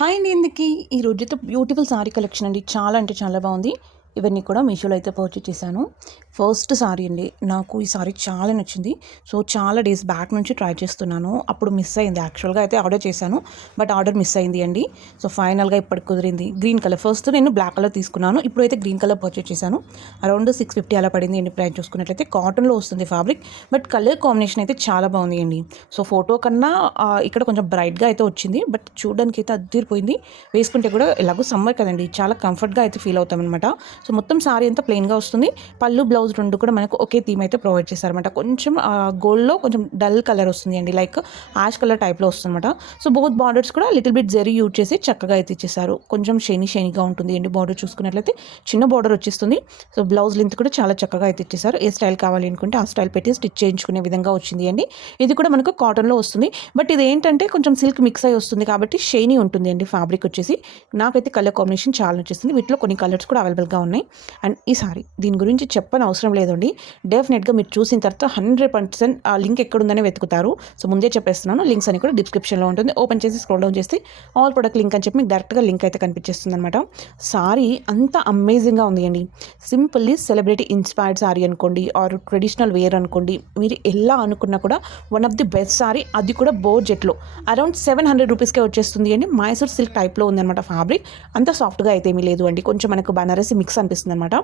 Hi అండి ఇందుకి ఈ రోజైతే బ్యూటిఫుల్ సారీ కలెక్షన్ అండి. చాలా అంటే చాలా బాగుంది. ఇవన్నీ కూడా మీషోలో అయితే పర్చేస్ చేశాను. ఫస్ట్ సారీ అండి. నాకు ఈ సారీ చాలా నచ్చింది. సో చాలా డేస్ బ్యాక్ నుంచి ట్రై చేస్తున్నాను. అప్పుడు మిస్ అయింది. యాక్చువల్గా అయితే ఆర్డర్ చేశాను, బట్ ఆర్డర్ మిస్ అయింది అండి. సో ఫైనల్గా ఇప్పటికి కుదిరింది. గ్రీన్ కలర్ ఫస్ట్ నేను బ్లాక్ కలర్ తీసుకున్నాను. ఇప్పుడైతే గ్రీన్ కలర్ పర్చేస్ చేశాను. అరౌండ్ 650 అలా పడింది అండి. ప్రైస్ చూసుకున్నట్లయితే కాటన్లో వస్తుంది ఫ్యాబ్రిక్, బట్ కలర్ కాంబినేషన్ అయితే చాలా బాగుంది అండి. సో ఫోటో కన్నా ఇక్కడ కొంచెం బ్రైట్గా అయితే వచ్చింది, బట్ చూడడానికి అయితే అద్దరిపోయింది. వేసుకుంటే కూడా ఎలాగో సమ్మర్ కదండి, చాలా కంఫర్ట్గా అయితే ఫీల్ అవుతాం అనమాట. సో మొత్తం సారీ అంతా ప్లెయిన్గా వస్తుంది. పళ్ళు బ్లౌజ్ రెండు కూడా మనకు ఒకే థీమ్ అయితే ప్రొవైడ్ చేశారనమాట. కొంచెం గోల్డ్లో కొంచెం డల్ కలర్ వస్తుంది అండి, లైక్ యాష్ కలర్ టైప్లో వస్తుందన్నమాట. సో బోత్ బార్డర్స్ కూడా లిటిల్ బిట్ జరీ యూజ్ చేసి చక్కగా అయితే ఇచ్చేసారు. కొంచెం షైనీగా ఉంటుంది అండి. బార్డర్ చూసుకున్నట్లయితే చిన్న బార్డర్ వచ్చేస్తుంది. సో బ్లౌజ్ లెంత్ కూడా చాలా చక్కగా అయితే ఇచ్చేసారు. ఏ స్టైల్ కావాలి అనుకుంటే ఆ స్టైల్ పెట్టి స్టిచ్ చేయించుకునే విధంగా వచ్చింది అండి. ఇది కూడా మనకు కాటన్లో వస్తుంది, బట్ ఇది ఏంటంటే కొంచెం సిల్క్ మిక్స్ అయి వస్తుంది కాబట్టి షైనీ ఉంటుంది అండి. ఫ్యాబ్రిక్ వచ్చేసి నాకైతే కలర్ కాంబినేషన్ చాలా నచ్చేస్తుంది. వీటిలో కొన్ని కలర్స్ కూడా అవైలబుల్గా ఉన్నాయి. అండ్ ఈ సారీ దీని గురించి చెప్పని అవసరం లేదండి. డెఫినెట్గా మీరు చూసిన తర్వాత 100% ఆ లింక్ ఎక్కడుందని వెతుకుతారు. సో ముందే చెప్పేస్తున్నాను, లింక్స్ అని కూడా డిస్క్రిప్షన్లో ఉంటుంది. ఓపెన్ చేసి స్క్రోల్ డౌన్ చేస్తే ఆల్ ప్రొడక్ట్ లింక్ అని చెప్పి మీకు డైరెక్ట్గా లింక్ అయితే కనిపించేస్తుంది అనమాట. సారీ అంత అమేజింగ్గా ఉంది అండి. సింపుల్లీ సెలబ్రిటీ ఇన్స్పైర్డ్ సారీ అనుకోండి, ఆర్ ట్రెడిషనల్ వేర్ అనుకోండి, మీరు ఎలా అనుకున్నా కూడా one of the best sorry. అది కూడా బడ్జెట్లో అరౌండ్ 700 రూపీస్కే వచ్చేస్తుంది అండి. మైసూర్ సిల్క్ టైప్లో ఉందన్నమాట ఫ్యాబ్రిక్. అంత సాఫ్ట్గా అయితే ఏమీ లేదు అండి, కొంచెం మనకు బనారసి మిక్స్ అనిపిస్తుంది అనమాట.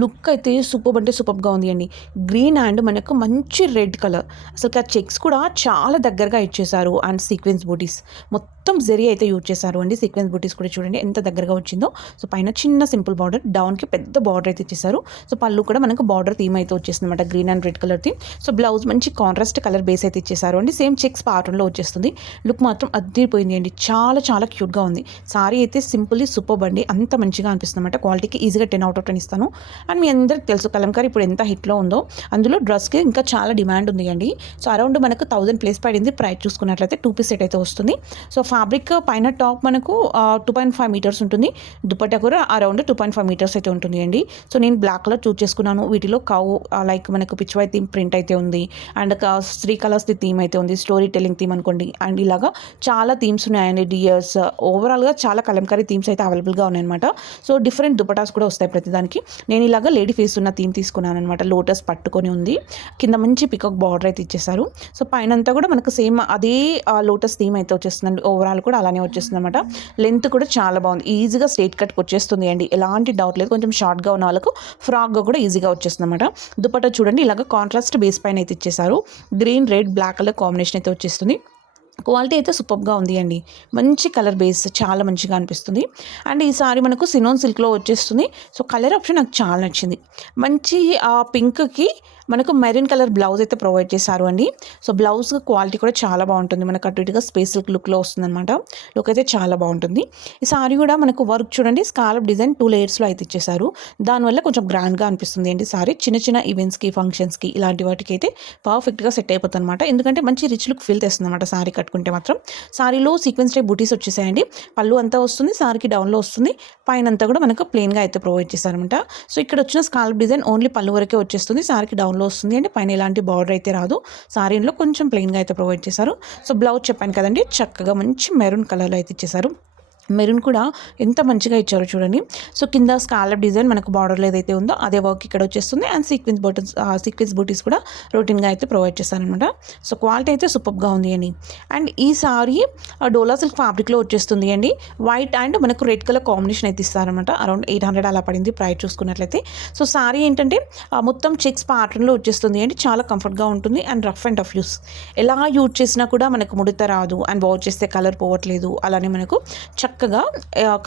లుక్ అయితే సూపర్ అంటే సూపర్గా ఉంది అండి. గ్రీన్ అండ్ మనకు మంచి రెడ్ కలర్, అసలు ఆ చెక్స్ కూడా చాలా దగ్గరగా ఇచ్చేసారు. అండ్ సీక్వెన్స్ బూటీస్ మొత్తం జరీ అయితే యూజ్ చేశారు అండి. సీక్వెన్స్ బూటీస్ కూడా చూడండి ఎంత దగ్గరగా వచ్చిందో. సో పైన చిన్న సింపుల్ బార్డర్, డౌన్కి పెద్ద బార్డర్ అయితే ఇచ్చేసారు. సో పళ్ళు కూడా మనకు బార్డర్ థీమ్ అయితే వచ్చేస్తుంది అనమాట, green and red colour theme. So blouse మంచి కాంట్రాస్ట్ కలర్ బేస్ అయితే ఇచ్చేసారు అండి. సేమ్ చెక్స్ ప్యాటర్న్లో వచ్చేస్తుంది. లుక్ మాత్రం అద్దరిపోయింది అండి, చాలా చాలా క్యూట్గా ఉంది. సారీ అయితే సింపుల్లీ సూపర్ అండి, అంత మంచిగా అనిపిస్తుంది అనమాట. క్వాలిటీకి ఈజీగా 10 out of 10 ఇస్తాను. అండ్ మీ అందరికి తెలుసు కలంకారీ ఇప్పుడు ఎంత హిట్లో ఉందో, అందులో డ్రెస్కి ఇంకా చాలా డిమాండ్ ఉంది అండి. సో అరౌండ్ మనకు 1000 ప్లేస్ పడింది. ప్రైస్ చూసుకున్నట్లయితే 2 పీస్ సెట్ అయితే వస్తుంది. సో ఫ్యాబ్రిక్ పైన టాప్ మనకు 2.5 మీటర్స్ ఉంటుంది. దుపట్టా కూడా అరౌండ్ 2.5 మీటర్స్ అయితే ఉంటుంది అండి. సో నేను బ్లాక్ కలర్ చూస్ చేసుకున్నాను. వీటిలో లైక్ మనకు పిచ్వై థీమ్ ప్రింట్ అయితే ఉంది, అండ్ 3 కలర్స్ థీమ్ అయితే ఉంది, స్టోరీ టెల్లింగ్ థీమ్ అనుకోండి. అండ్ ఇలాగా చాలా థీమ్స్ ఉన్నాయండి. డియర్స్ ఓవరాల్గా చాలా కలంకారీ థీమ్స్ అయితే అవైలబుల్గా ఉన్నాయన్నమాట. సో డిఫరెంట్ దుపటాస్ కూడా వస్తాయి ప్రతిదానికి. నేను ఇలాగా లేడీ ఫేస్ ఉన్న థీమ్ తీసుకున్నాను అనమాట. లోటస్ పట్టుకొని ఉంది, కింద మంచి పికాక్ బార్డర్ అయితే ఇచ్చేసారు. సో పైన అంతా కూడా మనకు సేమ్ అదే లోటస్ థీమ్ అయితే వచ్చేస్తుందండి. ఓవరాల్ కూడా అలానే వచ్చేస్తుంది అనమాట. లెంత్ కూడా చాలా బాగుంది, ఈజీగా స్ట్రైట్ కట్కి వచ్చేస్తుంది అండి, ఎలాంటి డౌట్ లేదు. కొంచెం షార్ట్గా ఉన్న వాళ్ళకు ఫ్రాక్గా కూడా ఈజీగా వచ్చేస్తుంది అనమాట. దుపట్టా చూడండి ఇలాగ కాంట్రాస్ట్ బేస్ పైన అయితే ఇచ్చేసారు. Green red black colour combination అయితే వచ్చేస్తుంది. క్వాలిటీ అయితే సూపర్గా ఉంది అండి, మంచి కలర్ బేస్ చాలా మంచిగా అనిపిస్తుంది. అండ్ ఈ సారీ మనకు సినోన్ సిల్క్లో వచ్చేస్తుంది. సో కలర్ ఆప్షన్ నాకు చాలా నచ్చింది. మంచి పింక్కి మనకు మెరూన్ కలర్ బ్లౌజ్ అయితే ప్రొవైడ్ చేశారు అండి. సో బ్లౌజ్ క్వాలిటీ కూడా చాలా బాగుంటుంది, మనకు అటు ఇటుగా స్పేస్ లుక్లో వస్తుందన్నమాట. లుక్ అయితే చాలా బాగుంటుంది. ఈ సారీ కూడా మనకు వర్క్ చూడండి, స్కాలప్ డిజైన్ 2 లేయర్స్లో అయితే ఇచ్చేసారు. దానివల్ల కొంచెం గ్రాండ్గా అనిపిస్తుంది అండి సారీ. చిన్న చిన్న ఈవెంట్స్కి, ఫంక్షన్స్కి, ఇలాంటి వాటికి అయితే పర్ఫెక్ట్గా సెట్ అయిపోతుంది అనమాట. ఎందుకంటే మంచి రిచ్ లుక్ ఫీల్ తెస్తుంది అనమాట సారీ కట్టుకుంటే మాత్రం. సారీలో సీక్వెన్స్ టైప్ బూటీస్ వచ్చేసాయండి. పళ్ళు అంతా వస్తుంది, సారీకి డౌన్లో వస్తుంది. పైన అంతా కూడా మనకు ప్లెయిన్గా అయితే ప్రొవైడ్ చేశారనమాట. సో ఇక్కడ వచ్చిన స్కాలప్ డిజైన్ ఓన్లీ పళ్ళు వరకే వచ్చేస్తుంది, సారీకి డౌన్లో వస్తుంది అండి. పైన ఎలాంటి బార్డర్ అయితే రాదు. సారీలో కొంచెం ప్లెయిన్గా అయితే ప్రొవైడ్ చేశారు. సో బ్లౌజ్ చెప్పాను కదండి, చక్కగా మంచి మెరూన్ కలర్లో అయితే ఇచ్చేసారు. మెరూన్ కూడా ఎంత మంచిగా ఇచ్చారో చూడండి. సో కింద స్కాలప్ డిజైన్ మనకు బార్డర్లో ఏదైతే ఉందో అదే వర్క్ ఇక్కడ వచ్చేస్తుంది. అండ్ సీక్వెన్స్ బూటీస్ కూడా రొటీన్గా అయితే ప్రొవైడ్ చేశారనమాట. సో క్వాలిటీ అయితే సూపర్గా ఉంది అండి. అండ్ ఈ సారీ డోలా సిల్క్ ఫ్యాబ్రిక్లో వచ్చేస్తుంది అండి. వైట్ అండ్ మనకు రెడ్ కలర్ కాంబినేషన్ అయితే ఇస్తారనమాట. అరౌండ్ 800 అలా పడింది ప్రైస్ చూసుకున్నట్లయితే. సో సారీ ఏంటంటే మొత్తం చెక్స్ ప్యాటర్న్లో వచ్చేస్తుంది అండి, చాలా కంఫర్ట్గా ఉంటుంది. And rough and tough use, ఎలా యూజ్ చేసినా కూడా మనకు ముడత రాదు, అండ్ వాష్ చేస్తే కలర్ పోవట్లేదు. అలానే మనకు చక్కగా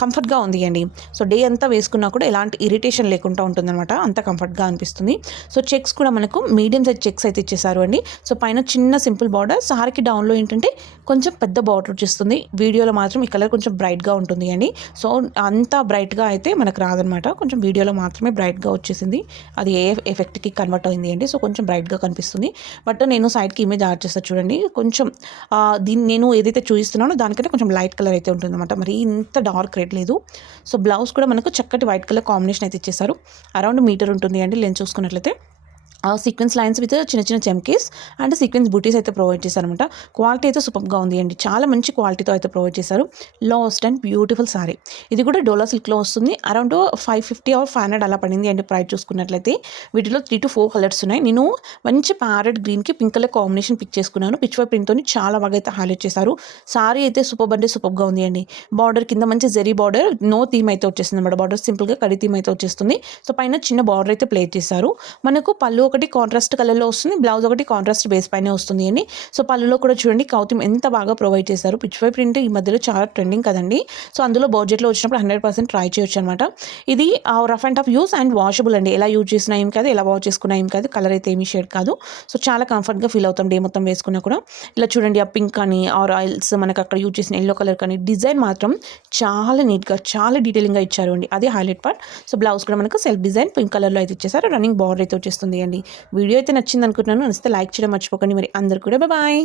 కంఫర్ట్గా ఉంది అండి. సో డే అంతా వేసుకున్నా కూడా ఎలాంటి ఇరిటేషన్ లేకుండా ఉంటుందన్నమాట, అంత కంఫర్ట్గా అనిపిస్తుంది. సో చెక్స్ కూడా మనకు మీడియం సైజ్ చెక్స్ అయితే ఇచ్చేసారు అండి. సో పైన చిన్న సింపుల్ బార్డర్, సారీకి డౌన్లో ఏంటంటే కొంచెం పెద్ద బార్డర్ వచ్చేస్తుంది. వీడియోలో మాత్రం ఈ కలర్ కొంచెం బ్రైట్గా ఉంటుంది అండి. సో అంత బ్రైట్గా అయితే మనకు రాదనమాట, కొంచెం వీడియోలో మాత్రమే బ్రైట్గా వచ్చేసింది. అది ఏ ఎఫెక్ట్కి కన్వర్ట్ అయింది అండి. సో కొంచెం బ్రైట్గా కనిపిస్తుంది. బట్ నేను సైడ్కి ఇమేజ్ యాడ్ చేస్తాను చూడండి, కొంచెం దీన్ని నేను ఏదైతే చూపిస్తున్నానో దానికంటే కొంచెం లైట్ కలర్ అయితే ఉంటుంది అనమాట, మరి ఇంత డార్క్ రెడ్ లేదు. సో బ్లౌజ్ కూడా మనకు చక్కటి వైట్ కలర్ కాంబినేషన్ అయితే ఇచ్చేసారు. అరౌండ్ మీటర్ ఉంటుంది అండి లెంత్ చూసుకున్నట్లయితే. సీక్వెన్స్ లైన్స్ విత్ చిన్న చిన్న చెమ్కీస్ అండ్ సీక్వెన్స్ బూటీస్ అయితే ప్రొవైడ్ చేశారనమాట. క్వాలిటీ అయితే సూపర్గా ఉంది అండి, చాలా మంచి క్వాలిటీతో అయితే ప్రొవైడ్ చేశారు. Last and beautiful sorry. ఇది కూడా డోలా సిల్క్లో వస్తుంది. అరౌండ్ 550 ఆర్ 500 అలా పడింది అండి ప్రైస్ చూసుకున్నట్లయితే. వీటిలో 3 to 4 కలర్స్ ఉన్నాయి. నేను మంచి ప్యారెట్ గ్రీన్కి పింక్ కలర్ కాంబినేషన్ పిక్ చేసుకున్నాను. పిచ్ వై ప్రింట్తో చాలా బాగా అయితే హైలైట్ చేశారు. సారీ అయితే సూపర్ అంటే సూపర్గా ఉంది అండి. బార్డర్ కింద మంచి జెరీ బార్డర్, నో థీమ్ అయితే వచ్చేస్తుంది అనమాట. బార్డర్ సింపుల్గా కడి థీమ్ అయితే వచ్చేస్తుంది. సో పైన చిన్న బార్డర్ అయితే ప్లే చేశారు. మనకు పళ్ళు ఒకటి కాంట్రాస్ట్ కలర్లో వస్తుంది, బ్లౌజ్ ఒకటి కాంట్రాస్ట్ బేస్ పైన వస్తుంది అండి. సో పళ్ళులో కూడా చూడండి కౌతిం ఎంత బాగా ప్రొవైడ్ చేశారు. పిచ్ వై ప్రింట్ ఈ మధ్యలో చాలా ట్రెండింగ్ కదండి. సో అందులో బడ్జెట్లో వచ్చినప్పుడు 100% ట్రై చేయొచ్చు అనమాట. ఇది rough and tough use and washable అండి. ఎలా యూజ్ చేసినా ఏం కాదు, ఎలా వాష్ చేసుకున్నా ఏం కాదు. కలర్ అయితే ఏమీ షేడ్ కాదు. సో చాలా కంఫర్ట్గా ఫీల్ అవుతాం డే మొత్తం వేసుకున్నా కూడా. ఇలా చూడండి ఆ పింక్ కానీ ఆర్ ఆయిల్స్ మనకు అక్కడ యూజ్ చేసిన ఎల్లో కలర్ కానీ డిజైన్ మాత్రం చాలా నీట్గా చాలా డీటెయిలింగ్గా ఇచ్చారు అండి. అది హైలైట్ పార్ట్. సో బ్లౌజ్ కూడా మనకు సెల్ఫ్ డిజైన్ పింక్ కలర్లో అయితే ఇచ్చేసారు. రన్నింగ్ బార్డర్ అయితే వచ్చేస్తుంది అండి. వీడియో అయితే నచ్చింది అనుకుంటున్నాను. నచ్చితే లైక్ చేయడం మర్చిపోకండి. మరి అందరు కూడా బాయ్.